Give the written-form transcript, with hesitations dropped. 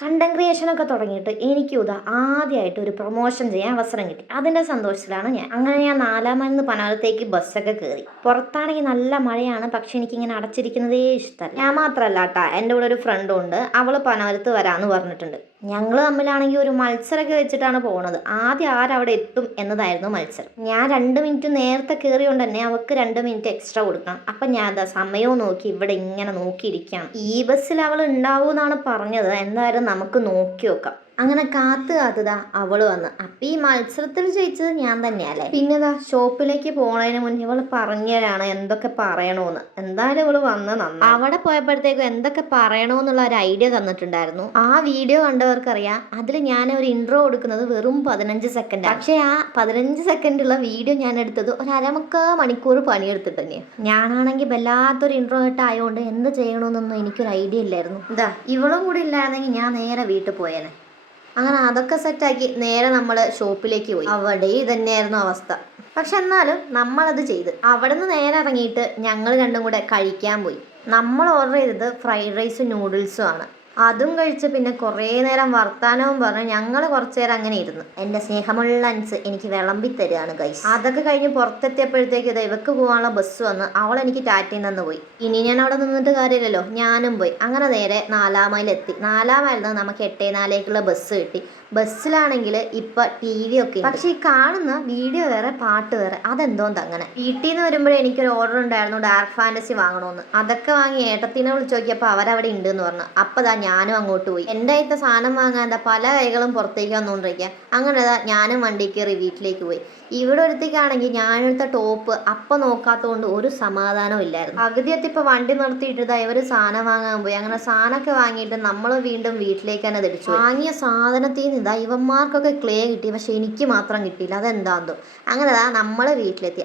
Content ക്രിയേഷനൊക്കെ തുടങ്ങിയിട്ട് എനിക്കും ഇതാ ആദ്യമായിട്ട് ഒരു പ്രൊമോഷൻ ചെയ്യാൻ അവസരം കിട്ടി. അതിൻ്റെ സന്തോഷത്തിലാണ് ഞാൻ. അങ്ങനെ ഞാൻ 4 മൈലിൽ നിന്ന് പനവരത്തേക്ക് ബസ്സൊക്കെ കയറി. പുറത്താണെങ്കിൽ നല്ല മഴയാണ്, പക്ഷെ എനിക്കിങ്ങനെ അടച്ചിരിക്കുന്നതേ ഇഷ്ടമല്ല. ഞാൻ മാത്രമല്ല കേട്ടോ, എൻ്റെ കൂടെ ഒരു ഫ്രണ്ടും ഉണ്ട്. അവൾ പനവരത്ത് വരാമെന്ന് പറഞ്ഞിട്ടുണ്ട്. ഞങ്ങൾ തമ്മിലാണെങ്കിൽ ഒരു മത്സരമൊക്കെ വെച്ചിട്ടാണ് പോകുന്നത്. ആദ്യം ആരവിടെ എത്തും എന്നതായിരുന്നു മത്സരം. ഞാൻ 2 മിനിറ്റ് നേരത്തെ കയറിയോണ്ട് തന്നെ അവൾക്ക് 2 മിനിറ്റ് എക്സ്ട്രാ കൊടുക്കണം. അപ്പം ഞാൻ അതാ സമയവും നോക്കി ഇവിടെ ഇങ്ങനെ നോക്കിയിരിക്കുകയാണ്. ഈ ബസ്സിൽ അവൾ ഉണ്ടാവുമെന്നാണ് പറഞ്ഞത്. എന്തായാലും നമുക്ക് നോക്കി നോക്കാം. അങ്ങനെ കാത്തുതാ അവള് വന്ന്. അപ്പം ഈ മത്സരത്തിൽ ജയിച്ചത് ഞാൻ തന്നെയല്ലേ. പിന്നെതാ ഷോപ്പിലേക്ക് പോണതിന് മുന്നേ ഇവള് പറഞ്ഞുതരാണ് എന്തൊക്കെ പറയണോന്ന്. എന്തായാലും ഇവള് വന്ന് നന്നായി. അവിടെ പോയപ്പോഴത്തേക്കും എന്തൊക്കെ പറയണോന്നുള്ള ഒരു ഐഡിയ തന്നിട്ടുണ്ടായിരുന്നു. ആ വീഡിയോ കണ്ടവർക്കറിയാം, അതിൽ ഞാൻ ഒരു ഇൻട്രോ കൊടുക്കുന്നത് വെറും 15 സെക്കൻഡ്. പക്ഷേ ആ 15 സെക്കൻഡുള്ള വീഡിയോ ഞാൻ എടുത്തത് ഒരു 1/4 മണിക്കൂർ പണിയെടുത്തിട്ട് തന്നെയാണ്. ഞാനാണെങ്കിൽ വല്ലാത്തൊരു ഇൻട്രോ ആയതുകൊണ്ട് എന്ത് ചെയ്യണമെന്നൊന്നും എനിക്കൊരു ഐഡിയ ഇല്ലായിരുന്നു. ഇതാ ഇവളും കൂടി ഇല്ലായിരുന്നെങ്കിൽ ഞാൻ നേരെ വീട്ടിൽ പോയേനെ. അങ്ങനെ അതൊക്കെ സെറ്റാക്കി നേരെ നമ്മൾ ഷോപ്പിലേക്ക് പോയി. അവിടെ ഇതന്നെയായിരുന്നു അവസ്ഥ. പക്ഷെ എന്നാലും നമ്മളത് ചെയ്ത് അവിടെ നിന്ന് നേരെ ഇറങ്ങിയിട്ട് ഞങ്ങൾ രണ്ടും കൂടെ കഴിക്കാൻ പോയി. നമ്മൾ ഓർഡർ ചെയ്തത് ഫ്രൈഡ് റൈസും നൂഡിൽസും ആണ്. അതും കഴിച്ച് പിന്നെ കുറേ നേരം വർത്താനവും പറഞ്ഞ് ഞങ്ങൾ കുറച്ച് നേരം അങ്ങനെ ഇരുന്നു. എൻ്റെ സ്നേഹമുള്ള അൻസ് എനിക്ക് വിളമ്പി തരികയാണ് ഗൈസ്. അതൊക്കെ കഴിഞ്ഞ് പുറത്തെത്തിയപ്പോഴത്തേക്ക് ഇവക്ക് പോകാനുള്ള ബസ് വന്ന് അവൾ എനിക്ക് ടാറ്റയിൽ നിന്ന് പോയി. ഇനി ഞാൻ അവിടെ നിന്നിട്ട് കാര്യമില്ലല്ലോ, ഞാനും പോയി. അങ്ങനെ നേരെ 4 മൈൽ എത്തി. 4 മൈലിൽ നിന്ന് നമുക്ക് 8:4 ബസ് കിട്ടി. ബസ്സിലാണെങ്കിൽ ഇപ്പം TV ഒക്കെ, പക്ഷെ ഈ കാണുന്ന വീഡിയോ വേറെ പാട്ട് വേറെ. അതെന്തോന്ന് അങ്ങനെ. വീട്ടിൽ നിന്ന് വരുമ്പോഴേ എനിക്കൊരു ഓർഡർ ഉണ്ടായിരുന്നു ഡാർക്ക് ഫാൻറ്റസി വാങ്ങണമെന്ന്. അതൊക്കെ വാങ്ങി ഏട്ടത്തിനെ വിളിച്ച് നോക്കിയപ്പോൾ അവരവിടെ ഉണ്ട് എന്ന് പറഞ്ഞു. അപ്പം ഞാനും അങ്ങോട്ട് പോയി. എൻ്റെ അടുത്ത സാധനം വാങ്ങാൻ പല കൈകളും പുറത്തേക്ക് വന്നുകൊണ്ടിരിക്കുക. അങ്ങനെ ഞാനും വണ്ടി കയറി വീട്ടിലേക്ക് പോയി. ഇവിടെ ഒരുത്തേക്കാണെങ്കിൽ ഞാനെടുത്ത ടോപ്പ് അപ്പം നോക്കാത്തതുകൊണ്ട് ഒരു സമാധാനവും ഇല്ലായിരുന്നു. പകുതി എത്തിയപ്പോൾ വണ്ടി നിർത്തിയിട്ട് ഇവർ സാധനം വാങ്ങാൻ പോയി. അങ്ങനെ സാധനമൊക്കെ വാങ്ങിയിട്ട് നമ്മൾ വീണ്ടും വീട്ടിലേക്ക് തന്നെ തിരിച്ചു. വാങ്ങിയ സാധനത്തിൽ നിന്ന് ഇവന്മാർക്കൊക്കെ ക്ലേ കിട്ടി, പക്ഷെ എനിക്ക് മാത്രം കിട്ടിയില്ല. അതെന്താന്തോ. അങ്ങനെ നമ്മൾ വീട്ടിലെത്തി.